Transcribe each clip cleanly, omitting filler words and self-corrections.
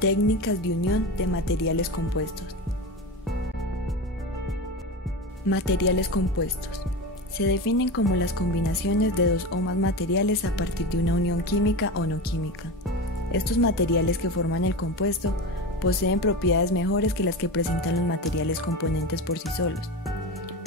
Técnicas de unión de materiales compuestos. Materiales compuestos. Se definen como las combinaciones de dos o más materiales a partir de una unión química o no química. Estos materiales que forman el compuesto poseen propiedades mejores que las que presentan los materiales componentes por sí solos.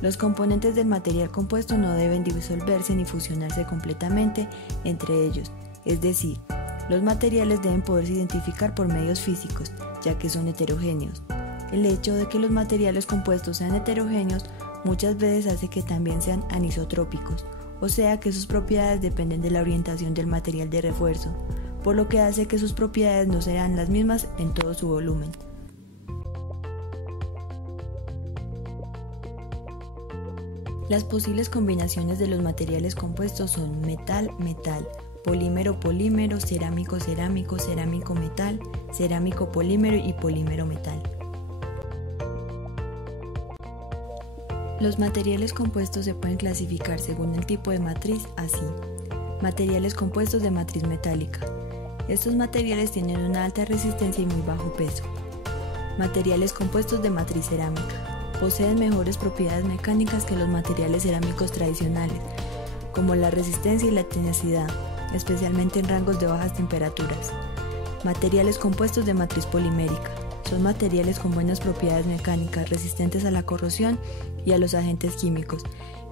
Los componentes del material compuesto no deben disolverse ni fusionarse completamente entre ellos, es decir, los materiales deben poderse identificar por medios físicos, ya que son heterogéneos. El hecho de que los materiales compuestos sean heterogéneos muchas veces hace que también sean anisotrópicos, o sea que sus propiedades dependen de la orientación del material de refuerzo, por lo que hace que sus propiedades no sean las mismas en todo su volumen. Las posibles combinaciones de los materiales compuestos son metal-metal, polímero-polímero, cerámico-cerámico, cerámico-metal, cerámico-polímero y polímero-metal. Los materiales compuestos se pueden clasificar según el tipo de matriz así. Materiales compuestos de matriz metálica. Estos materiales tienen una alta resistencia y muy bajo peso. Materiales compuestos de matriz cerámica. Poseen mejores propiedades mecánicas que los materiales cerámicos tradicionales, como la resistencia y la tenacidad, especialmente en rangos de bajas temperaturas. Materiales compuestos de matriz polimérica. Son materiales con buenas propiedades mecánicas, resistentes a la corrosión y a los agentes químicos,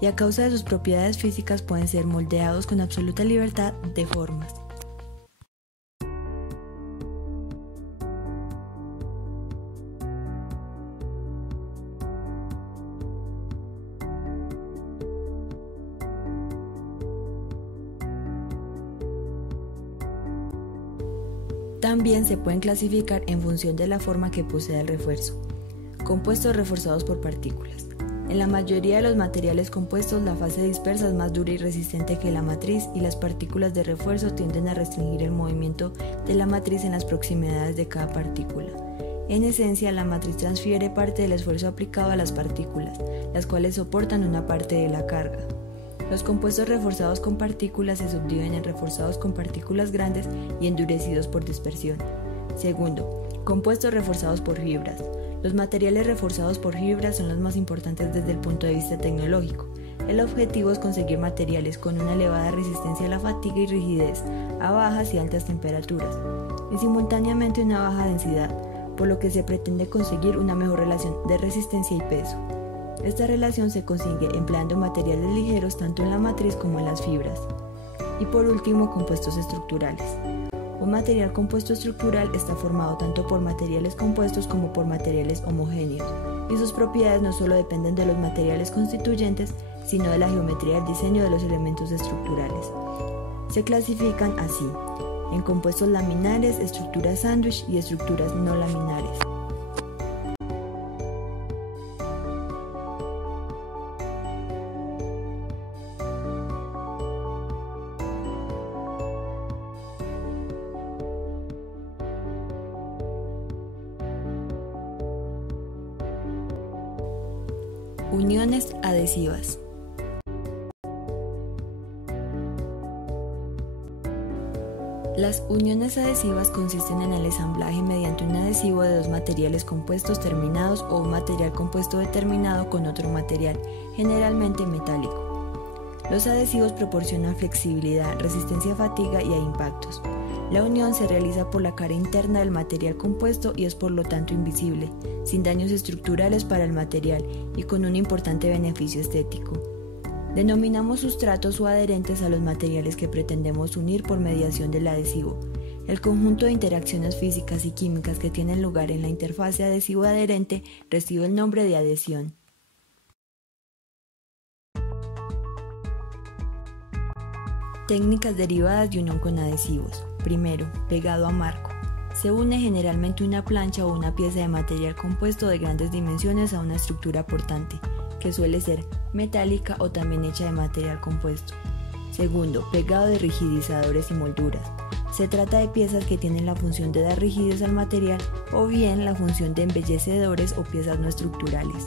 y a causa de sus propiedades físicas pueden ser moldeados con absoluta libertad de formas. También se pueden clasificar en función de la forma que posea el refuerzo. Compuestos reforzados por partículas. En la mayoría de los materiales compuestos, la fase dispersa es más dura y resistente que la matriz y las partículas de refuerzo tienden a restringir el movimiento de la matriz en las proximidades de cada partícula. En esencia, la matriz transfiere parte del esfuerzo aplicado a las partículas, las cuales soportan una parte de la carga. Los compuestos reforzados con partículas se subdividen en reforzados con partículas grandes y endurecidos por dispersión. Segundo, compuestos reforzados por fibras. Los materiales reforzados por fibras son los más importantes desde el punto de vista tecnológico. El objetivo es conseguir materiales con una elevada resistencia a la fatiga y rigidez a bajas y altas temperaturas, y simultáneamente una baja densidad, por lo que se pretende conseguir una mejor relación de resistencia y peso. Esta relación se consigue empleando materiales ligeros tanto en la matriz como en las fibras. Y por último, compuestos estructurales. Un material compuesto estructural está formado tanto por materiales compuestos como por materiales homogéneos, y sus propiedades no solo dependen de los materiales constituyentes, sino de la geometría del diseño de los elementos estructurales. Se clasifican así, en compuestos laminares, estructuras sándwich y estructuras no laminares. Uniones adhesivas. Las uniones adhesivas consisten en el ensamblaje mediante un adhesivo de dos materiales compuestos terminados o un material compuesto determinado con otro material, generalmente metálico. Los adhesivos proporcionan flexibilidad, resistencia a fatiga y a impactos. La unión se realiza por la cara interna del material compuesto y es por lo tanto invisible, sin daños estructurales para el material y con un importante beneficio estético. Denominamos sustratos o adherentes a los materiales que pretendemos unir por mediación del adhesivo. El conjunto de interacciones físicas y químicas que tienen lugar en la interfase adhesivo-adherente recibe el nombre de adhesión. Técnicas derivadas de unión con adhesivos. Primero, pegado a marco. Se une generalmente una plancha o una pieza de material compuesto de grandes dimensiones a una estructura portante, que suele ser metálica o también hecha de material compuesto. Segundo, pegado de rigidizadores y molduras. Se trata de piezas que tienen la función de dar rigidez al material o bien la función de embellecedores o piezas no estructurales.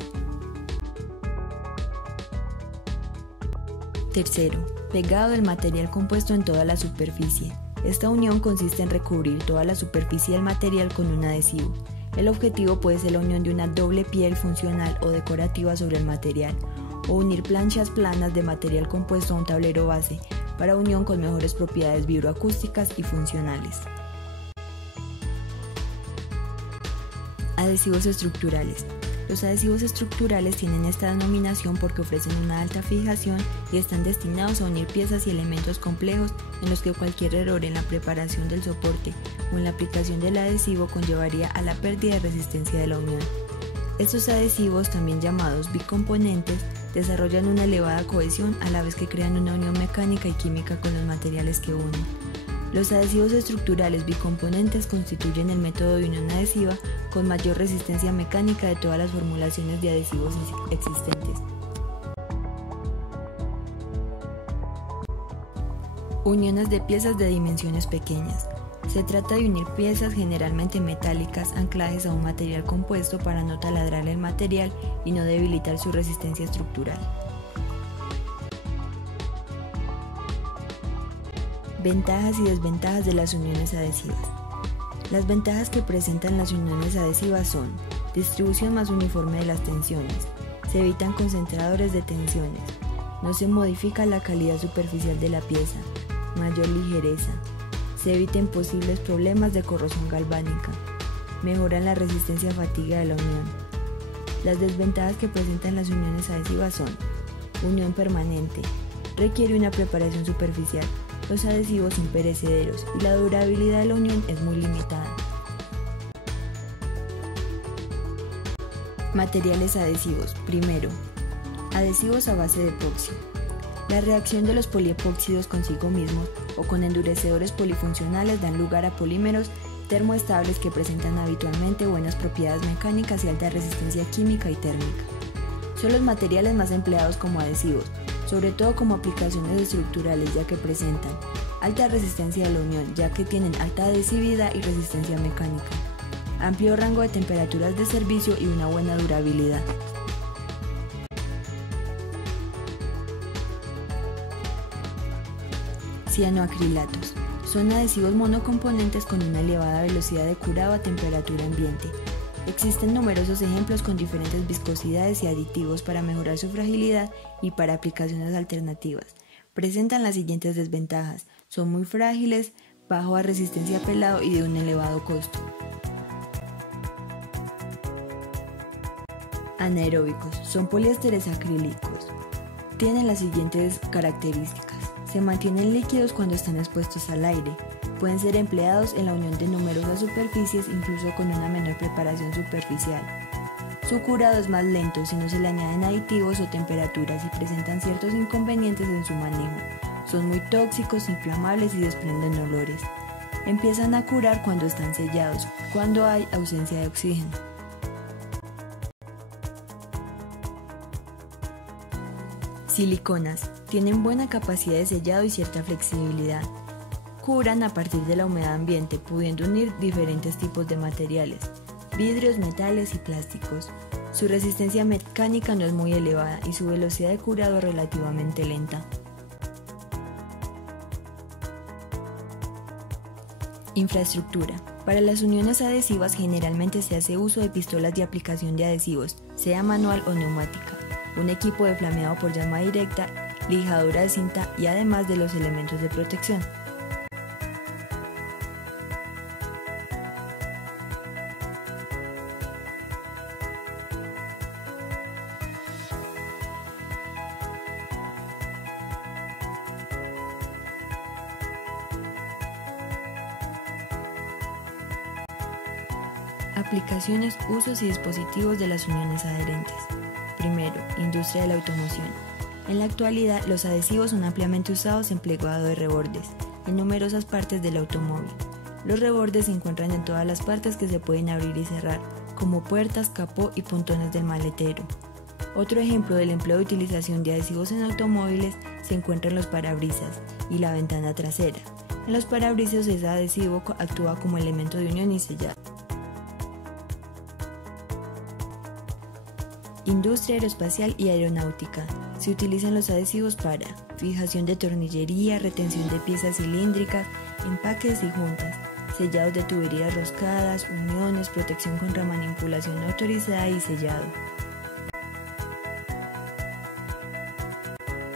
Tercero, pegado del material compuesto en toda la superficie. Esta unión consiste en recubrir toda la superficie del material con un adhesivo. El objetivo puede ser la unión de una doble piel funcional o decorativa sobre el material, o unir planchas planas de material compuesto a un tablero base para unión con mejores propiedades vibroacústicas y funcionales. Adhesivos estructurales. Los adhesivos estructurales tienen esta denominación porque ofrecen una alta fijación y están destinados a unir piezas y elementos complejos en los que cualquier error en la preparación del soporte o en la aplicación del adhesivo conllevaría a la pérdida de resistencia de la unión. Estos adhesivos, también llamados bicomponentes, desarrollan una elevada cohesión a la vez que crean una unión mecánica y química con los materiales que unen. Los adhesivos estructurales bicomponentes constituyen el método de unión adhesiva con mayor resistencia mecánica de todas las formulaciones de adhesivos existentes. Uniones de piezas de dimensiones pequeñas. Se trata de unir piezas generalmente metálicas anclajes a un material compuesto para no taladrar el material y no debilitar su resistencia estructural. Ventajas y desventajas de las uniones adhesivas. Las ventajas que presentan las uniones adhesivas son: distribución más uniforme de las tensiones, se evitan concentradores de tensiones, no se modifica la calidad superficial de la pieza, mayor ligereza, se evitan posibles problemas de corrosión galvánica, mejoran la resistencia a fatiga de la unión. Las desventajas que presentan las uniones adhesivas son: unión permanente, requiere una preparación superficial, los adhesivos son perecederos y la durabilidad de la unión es muy limitada. Materiales adhesivos. Primero, adhesivos a base de epoxi. La reacción de los poliepóxidos consigo mismos o con endurecedores polifuncionales dan lugar a polímeros termoestables que presentan habitualmente buenas propiedades mecánicas y alta resistencia química y térmica. Son los materiales más empleados como adhesivos, sobre todo como aplicaciones estructurales, ya que presentan alta resistencia de la unión, ya que tienen alta adhesividad y resistencia mecánica, amplio rango de temperaturas de servicio y una buena durabilidad. Cianoacrilatos. Son adhesivos monocomponentes con una elevada velocidad de curado a temperatura ambiente. Existen numerosos ejemplos con diferentes viscosidades y aditivos para mejorar su fragilidad y para aplicaciones alternativas. Presentan las siguientes desventajas: son muy frágiles, bajo a resistencia a pelado y de un elevado costo. Anaeróbicos. Son poliésteres acrílicos. Tienen las siguientes características: se mantienen líquidos cuando están expuestos al aire. Pueden ser empleados en la unión de numerosas superficies, incluso con una menor preparación superficial. Su curado es más lento si no se le añaden aditivos o temperaturas y presentan ciertos inconvenientes en su manejo. Son muy tóxicos, inflamables y desprenden olores. Empiezan a curar cuando están sellados, cuando hay ausencia de oxígeno. Siliconas. Tienen buena capacidad de sellado y cierta flexibilidad. Curan a partir de la humedad ambiente, pudiendo unir diferentes tipos de materiales, vidrios, metales y plásticos. Su resistencia mecánica no es muy elevada y su velocidad de curado es relativamente lenta. Infraestructura. Para las uniones adhesivas generalmente se hace uso de pistolas de aplicación de adhesivos, sea manual o neumática, un equipo de flameado por llama directa, lijadura de cinta y además de los elementos de protección. Aplicaciones, usos y dispositivos de las uniones adherentes. Primero, industria de la automoción. En la actualidad, los adhesivos son ampliamente usados en plegado de rebordes, en numerosas partes del automóvil. Los rebordes se encuentran en todas las partes que se pueden abrir y cerrar, como puertas, capó y puntones del maletero. Otro ejemplo del empleo de utilización de adhesivos en automóviles se encuentra en los parabrisas y la ventana trasera. En los parabrisas ese adhesivo actúa como elemento de unión y sellado. Industria aeroespacial y aeronáutica. Se utilizan los adhesivos para fijación de tornillería, retención de piezas cilíndricas, empaques y juntas, sellados de tuberías roscadas, uniones, protección contra manipulación no autorizada y sellado.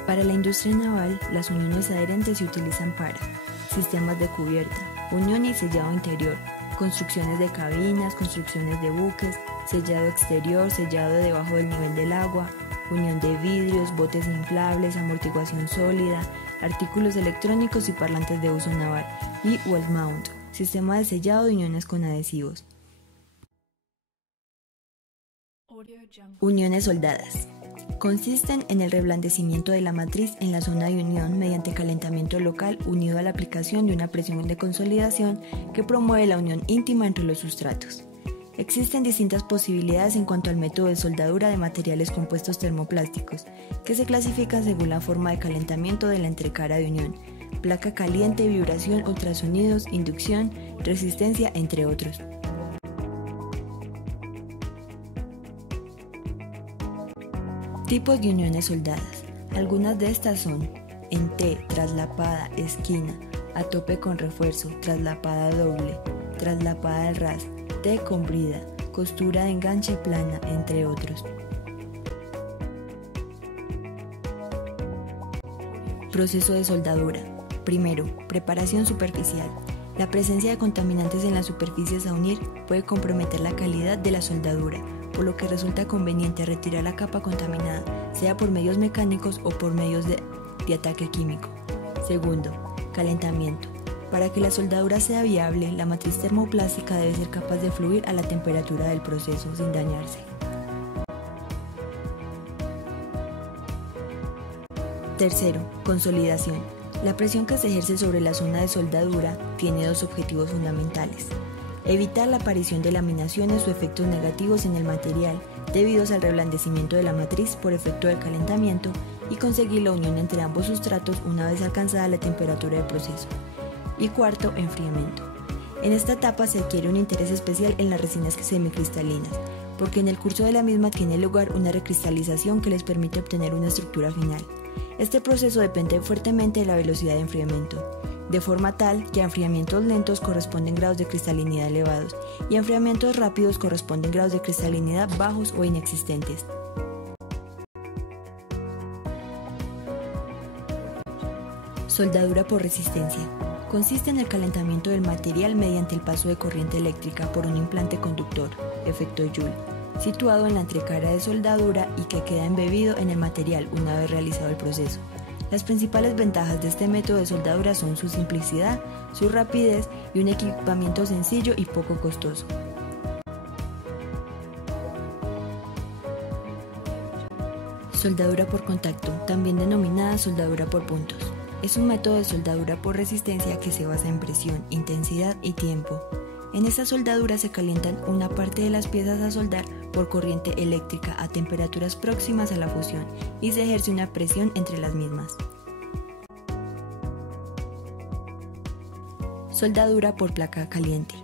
Para la industria naval, las uniones adherentes se utilizan para sistemas de cubierta, unión y sellado interior, construcciones de cabinas, construcciones de buques, sellado exterior, sellado debajo del nivel del agua, unión de vidrios, botes inflables, amortiguación sólida, artículos electrónicos y parlantes de uso naval, y wall mount, sistema de sellado de uniones con adhesivos. Uniones soldadas. Consisten en el reblandecimiento de la matriz en la zona de unión mediante calentamiento local unido a la aplicación de una presión de consolidación que promueve la unión íntima entre los sustratos. Existen distintas posibilidades en cuanto al método de soldadura de materiales compuestos termoplásticos, que se clasifican según la forma de calentamiento de la entrecara de unión, placa caliente, vibración, ultrasonidos, inducción, resistencia, entre otros. Tipos de uniones soldadas. Algunas de estas son en T, traslapada, esquina, a tope con refuerzo, traslapada doble, traslapada al ras, T con brida, costura de enganche plana, entre otros. Proceso de soldadura. Primero, preparación superficial. La presencia de contaminantes en las superficies a unir puede comprometer la calidad de la soldadura, por lo que resulta conveniente retirar la capa contaminada, sea por medios mecánicos o por medios de ataque químico. Segundo, calentamiento. Para que la soldadura sea viable, la matriz termoplástica debe ser capaz de fluir a la temperatura del proceso sin dañarse. Tercero, consolidación. La presión que se ejerce sobre la zona de soldadura tiene dos objetivos fundamentales: evitar la aparición de laminaciones o efectos negativos en el material debidos al reblandecimiento de la matriz por efecto del calentamiento y conseguir la unión entre ambos sustratos una vez alcanzada la temperatura del proceso. Y cuarto, enfriamiento. En esta etapa se adquiere un interés especial en las resinas semicristalinas, porque en el curso de la misma tiene lugar una recristalización que les permite obtener una estructura final. Este proceso depende fuertemente de la velocidad de enfriamiento, de forma tal que a enfriamientos lentos corresponden grados de cristalinidad elevados y a enfriamientos rápidos corresponden grados de cristalinidad bajos o inexistentes. Soldadura por resistencia. Consiste en el calentamiento del material mediante el paso de corriente eléctrica por un implante conductor, efecto Joule, situado en la entrecara de soldadura y que queda embebido en el material una vez realizado el proceso. Las principales ventajas de este método de soldadura son su simplicidad, su rapidez y un equipamiento sencillo y poco costoso. Soldadura por contacto, también denominada soldadura por puntos. Es un método de soldadura por resistencia que se basa en presión, intensidad y tiempo. En esta soldadura se calientan una parte de las piezas a soldar por corriente eléctrica a temperaturas próximas a la fusión y se ejerce una presión entre las mismas. Soldadura por placa caliente.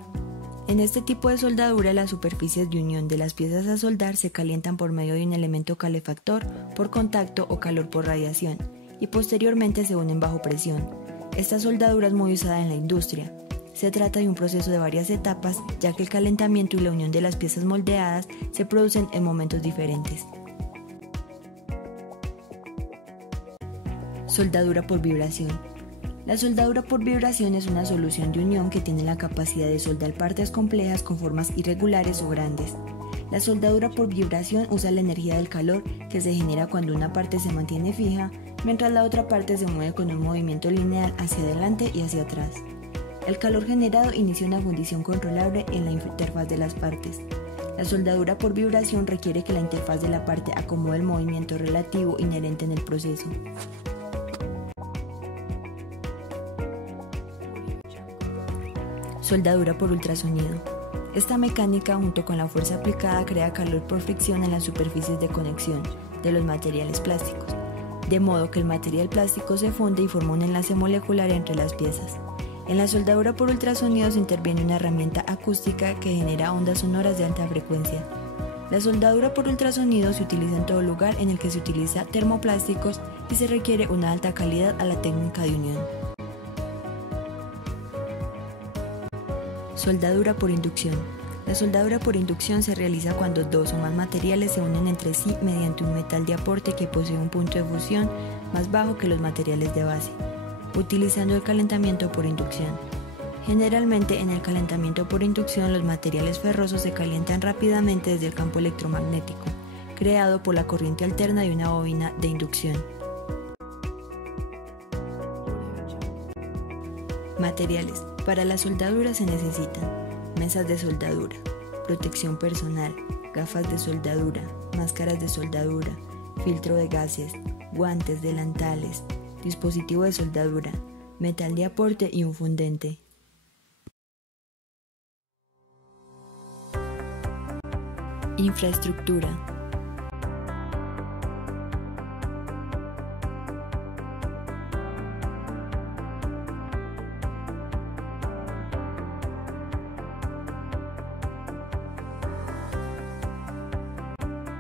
En este tipo de soldadura, las superficies de unión de las piezas a soldar se calientan por medio de un elemento calefactor, por contacto o calor por radiación, y posteriormente se unen bajo presión. Esta soldadura es muy usada en la industria. Se trata de un proceso de varias etapas, ya que el calentamiento y la unión de las piezas moldeadas se producen en momentos diferentes. Soldadura por vibración. La soldadura por vibración es una solución de unión que tiene la capacidad de soldar partes complejas con formas irregulares o grandes. La soldadura por vibración usa la energía del calor que se genera cuando una parte se mantiene fija, mientras la otra parte se mueve con un movimiento lineal hacia adelante y hacia atrás. El calor generado inicia una fundición controlable en la interfaz de las partes. La soldadura por vibración requiere que la interfaz de la parte acomode el movimiento relativo inherente en el proceso. Soldadura por ultrasonido. Esta mecánica, junto con la fuerza aplicada, crea calor por fricción en las superficies de conexión de los materiales plásticos, de modo que el material plástico se funde y forma un enlace molecular entre las piezas. En la soldadura por ultrasonidos interviene una herramienta acústica que genera ondas sonoras de alta frecuencia. La soldadura por ultrasonido se utiliza en todo lugar en el que se utiliza termoplásticos y se requiere una alta calidad a la técnica de unión. Soldadura por inducción. La soldadura por inducción se realiza cuando dos o más materiales se unen entre sí mediante un metal de aporte que posee un punto de fusión más bajo que los materiales de base, utilizando el calentamiento por inducción. Generalmente, en el calentamiento por inducción, los materiales ferrosos se calientan rápidamente desde el campo electromagnético, creado por la corriente alterna de una bobina de inducción. Materiales. Para la soldadura se necesitan mesas de soldadura, protección personal, gafas de soldadura, máscaras de soldadura, filtro de gases, guantes, delantales, dispositivo de soldadura, metal de aporte y un fundente. Infraestructura.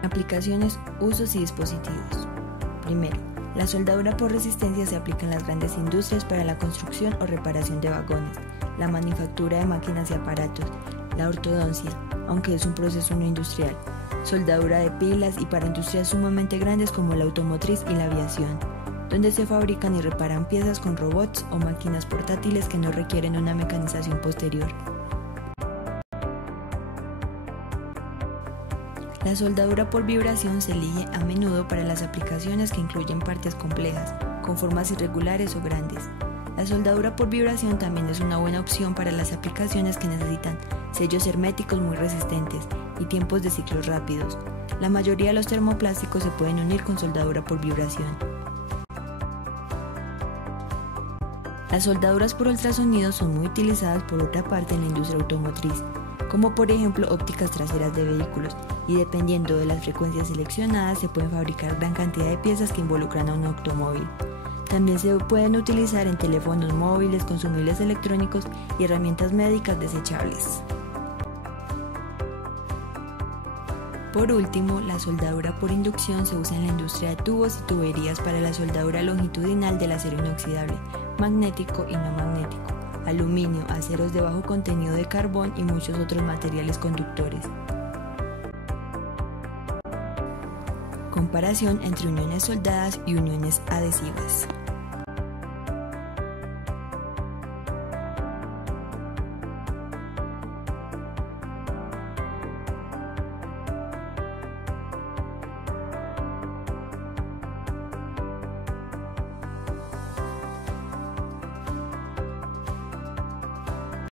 Aplicaciones, usos y dispositivos. Primero, la soldadura por resistencia se aplica en las grandes industrias para la construcción o reparación de vagones, la manufactura de máquinas y aparatos, la ortodoncia, aunque es un proceso no industrial, soldadura de pilas y para industrias sumamente grandes como la automotriz y la aviación, donde se fabrican y reparan piezas con robots o máquinas portátiles que no requieren una mecanización posterior. La soldadura por vibración se elige a menudo para las aplicaciones que incluyen partes complejas, con formas irregulares o grandes. La soldadura por vibración también es una buena opción para las aplicaciones que necesitan sellos herméticos muy resistentes y tiempos de ciclos rápidos. La mayoría de los termoplásticos se pueden unir con soldadura por vibración. Las soldaduras por ultrasonido son muy utilizadas por otra parte en la industria automotriz, como por ejemplo ópticas traseras de vehículos, y dependiendo de las frecuencias seleccionadas se pueden fabricar gran cantidad de piezas que involucran a un automóvil. También se pueden utilizar en teléfonos móviles, consumibles electrónicos y herramientas médicas desechables. Por último, la soldadura por inducción se usa en la industria de tubos y tuberías para la soldadura longitudinal del acero inoxidable, magnético y no magnético, aluminio, aceros de bajo contenido de carbón y muchos otros materiales conductores. Comparación entre uniones soldadas y uniones adhesivas.